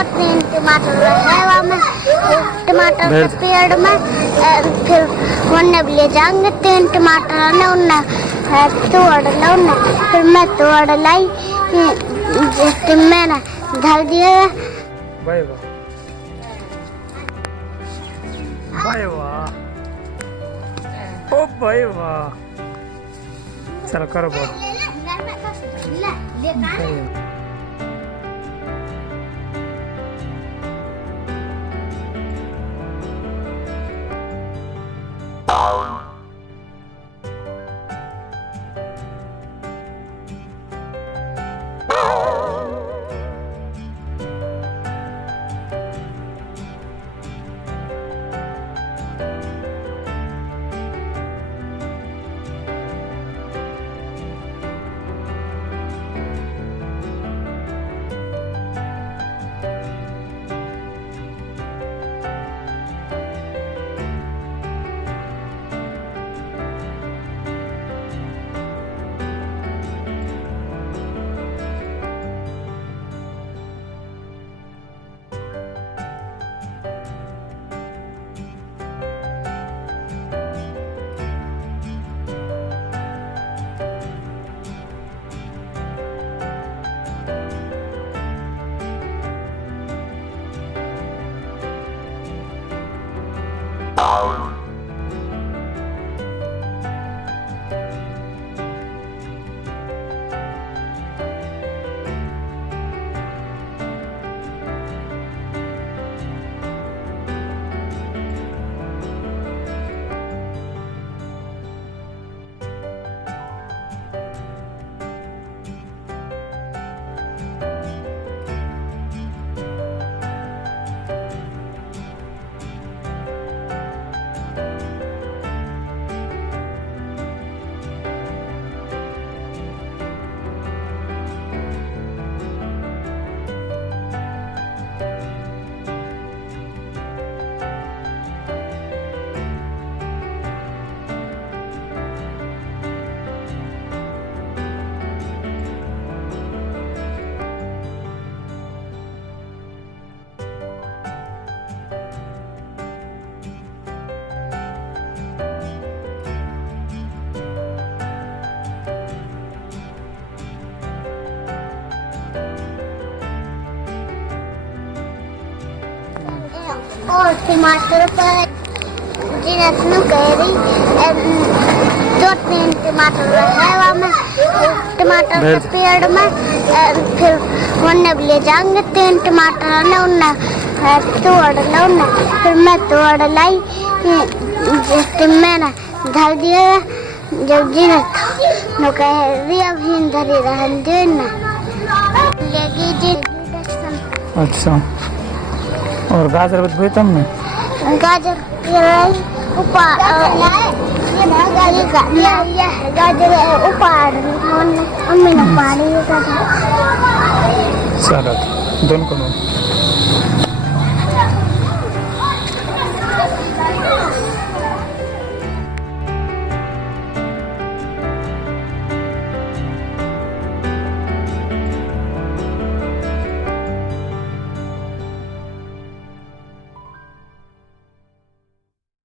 2-3 टमाटर है में, टमाटर के पेड़ में फिर उन्हें ले जाएंगे 3 टमाटर ने उन्हें तोड़ लो उन्हें, फिर मैं तोड़ लाई जिस मैंने धर दिया। भाई वाह भाई वाह, ओ भाई वाह, चल करो बहुत। और टमाटर पर जिन्हें कह रही 2-3 टमाटर है में, टमाटर के पेड़ में फिर उन्हें ले जाएंगे 3 टमाटर ने उन्हें तोड़ लो उन्हें, फिर मैं तोड़ लाई जिस मैंने धर दिया। जब जिन्हें कह रही अभी धरी रहन देना लेगी। अच्छा, और गाजर बच गए तुमने? गाजर गाजर उपाड़ मम्मी ने पानी। चलो दोनों को